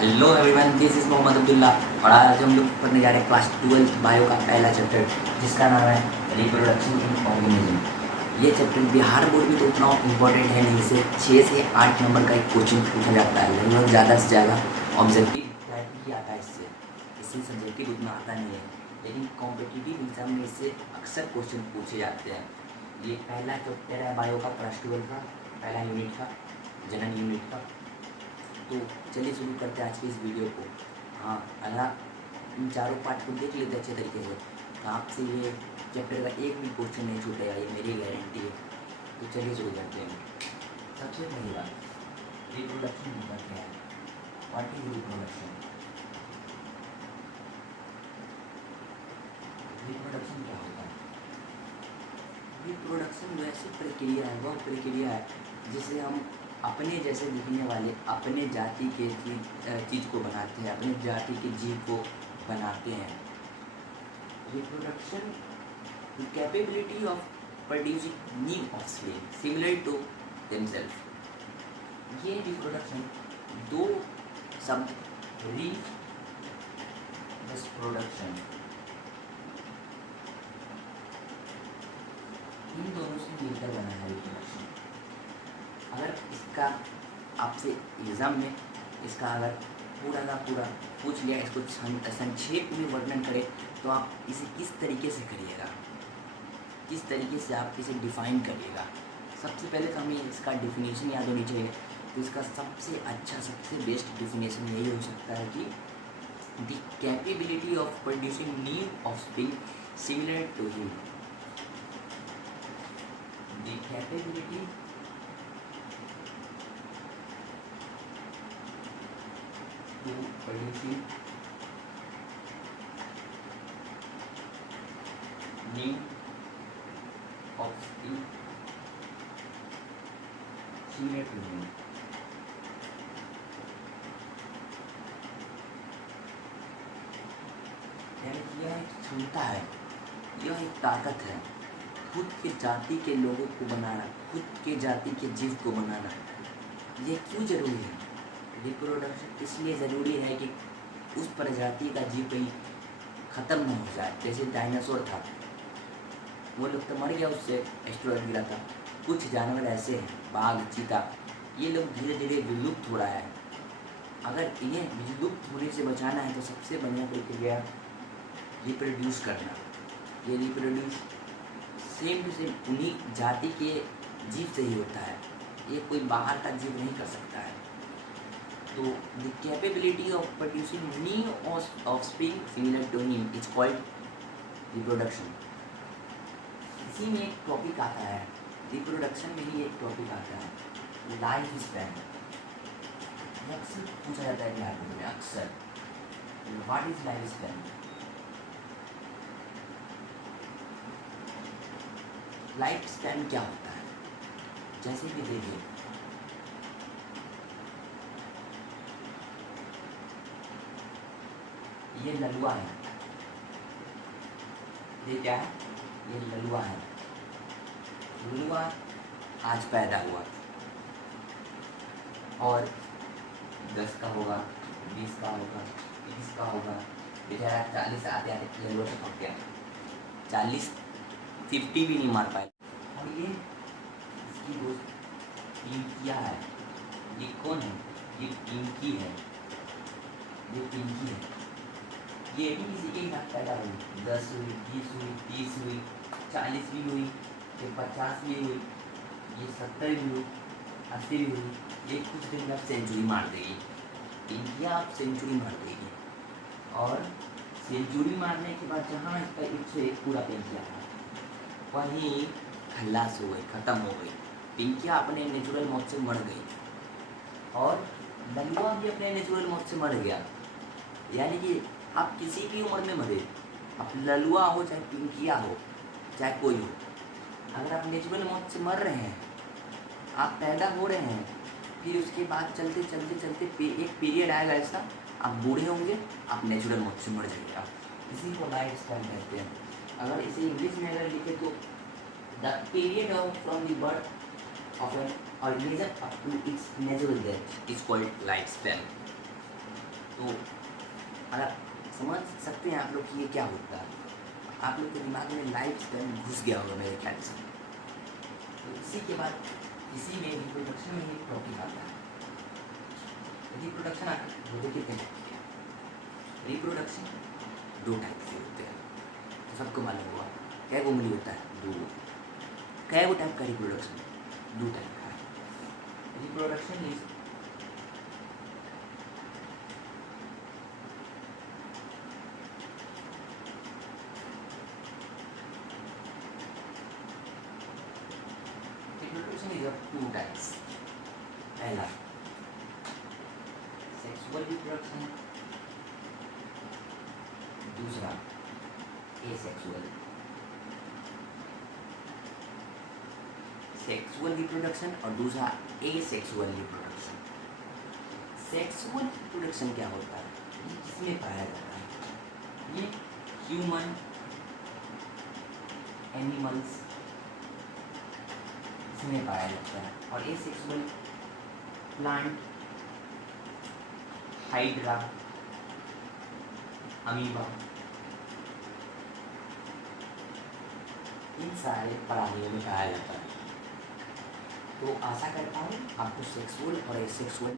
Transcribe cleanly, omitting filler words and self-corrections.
Hello everyone, this is Mohammad Abdullah और आज हम लोग पढ़ने जा रहे हैं क्लास 12 बायो का पहला चैप्टर जिसका नाम है रिप्रोडक्शन इन ऑर्गेनिज्म। ये चैप्टर बिहार बोर्ड में तो उतना इम्पोर्टेंट है नहीं, इसे 6 से 8 नंबर का एक क्वेश्चन पूछा जाता है, लगभग ज़्यादा से ज़्यादा ऑब्जेक्टिव टाइप ही आता है इससे सब्जेक्टिव उतना आता नहीं है, लेकिन कॉम्पिटिटिव एग्जाम में इससे अक्सर क्वेश्चन पूछे जाते हैं। ये पहला चैप्टर है बायो का क्लास 12 का पहला यूनिट का, जनरल यूनिट का। तो चलिए शुरू करते हैं आज की इस वीडियो को। हाँ, अगर आप इन चारों पार्ट को देख लेते अच्छे तरीके से तो आपसे ये चैप्टर का एक भी क्वेश्चन नहीं छूटेगा, ये मेरी गारंटी है। तो चलिए शुरू करते हैं। सबसे पहली बात, रिप्रोडक्शन होता क्या है? What is reproduction? रिप्रोडक्शन क्या होता है? रिप्रोडक्शन जो ऐसी प्रक्रिया है, वह प्रक्रिया है जिसे हम अपने जैसे दिखने वाले अपने जाति के चीज़ को बनाते हैं, अपने जाति के जीव को बनाते हैं। Reproduction capability of producing new offspring similar to themself. ये रिप्रोडक्शन दो शब्द रिप्रोडक्शन इन दोनों से मिलकर बना है रिप्रोडक्शन। अगर इसका आपसे एग्ज़ाम में इसका अगर पूरा का पूरा पूछ लिया, इसको संक्षेप में वर्णन करें तो आप इसे किस तरीके से करिएगा, किस तरीके से आप इसे डिफ़ाइन करिएगा। सबसे पहले तो हमें इसका डिफिनेशन याद होनी चाहिए। तो इसका सबसे अच्छा सबसे बेस्ट डिफिनेशन यही हो सकता है कि the capability of producing new offspring similar to him. The capability to producing new offspring similar to him। यह एक क्षमता है, यह एक ताकत है, खुद के जाति के लोगों को बनाना, खुद के जाति के जीव को बनाना। ये क्यों जरूरी है? रिप्रोडक्शन इसलिए ज़रूरी है कि उस प्रजाति का जीव कहीं ख़त्म न हो जाए। जैसे डायनासोर था, वो लोग तो मर गया, उससे एस्टेरॉयड गिरा था। कुछ जानवर ऐसे हैं, बाघ, चीता, ये लोग धीरे धीरे विलुप्त हो रहा है। अगर इन्हें विलुप्त होने से बचाना है तो सबसे बढ़िया प्रक्रिया रिप्रोड्यूस करना। ये रिप्रोड्यूस सेम टू सेम उन्हीं जाति के जीव से ही होता है, ये कोई बाहर का जीव नहीं कर सकता है। तो the capability of producing new offspring similar to him is called reproduction. इसी में एक टॉपिक आता है, रिप्रोडक्शन में ही एक टॉपिक आता है लाइफ स्पैन। अक्सर पूछा जाता है बिहार में, अक्सर what is life span? Life span क्या होता है? जैसे कि देखिए, ये ललुआ है, ये क्या है? ये ललुआ है। ललुआ आज पैदा हुआ और 10 का होगा, 20 का होगा, 30 का होगा, बेचारा 40 आते आते ललुआ से पक गया, 40-50 भी नहीं मार पाए। और ये इसकी दोस्त पिंकिया है। ये कौन है? ये पिंकी है, ये पिंकी है। ये भी किसी के साथ पैदा हुई, 10 हुई, 20 हुई, 30 हुई, 40 भी हुई, ये 50 भी हुई, ये 70 भी हुई, 80 भी हुई। ये कुछ दिन में सेंचुरी मार देगी, इंडिया आप सेंचुरी मार देगी। और सेंचुरी मारने के बाद जहाँ इसका इससे पूरा पिंकिया था वहीं खल्लास हो गई, ख़त्म हो गई। पिंकिया अपने नेचुरल मौत से मर गई और ललुआ भी अपने नेचुरल मौत से मर गया। यानी कि आप किसी भी उम्र में मरे, आप ललुआ हो चाहे पिंकिया हो चाहे कोई हो, अगर आप नेचुरल मौत से मर रहे हैं, आप पैदा हो रहे हैं, फिर उसके बाद चलते चलते चलते एक पीरियड आएगा ऐसा, आप बूढ़े होंगे, आप नेचुरल मौत से मर जाइएगा। इसी को लाइफ स्टाइल कहते हैं। अगर इसे इंग्लिश में अगर लिखे तो the period of from the birth of an organism up to its natural death is called lifespan. तो अगर समझ सकते हैं आप लोग कि ये क्या होता है, आप लोग के दिमाग में लाइफ स्टाइल घुस गया होगा मेरे ख्याल से। तो इसी के बाद इसी में रिप्रोडक्शन में एक टॉपिक आता है। रिप्रोडक्शन आता है कितने टाइप के हैं? रिप्रोडक्शन 2 टाइप के होते हैं, तो सबको मालूम हुआ। कै गो उंगली होता है? 2। कै गो टाइप का रिप्रोडक्शन? 2 टाइप का। Reproduction is of 2 types. पहला सेक्सुअल रिप्रोडक्शन, दूसरा एसेक्सुअल। सेक्सुअल रिप्रोडक्शन और दूसरा एसेक्सुअल रिप्रोडक्शन। सेक्सुअल रिप्रोडक्शन क्या होता है? ये किसमें पाया जाता है? ये ह्यूमन, एनिमल्स में पाया जाता है। और एसेक्सुअल प्लांट, हाइड्रा, अमीबा, इन सारे प्राणियों में पाया जाता है। तो आशा करता हूँ आपको सेक्सुअल और एसेक्सुअल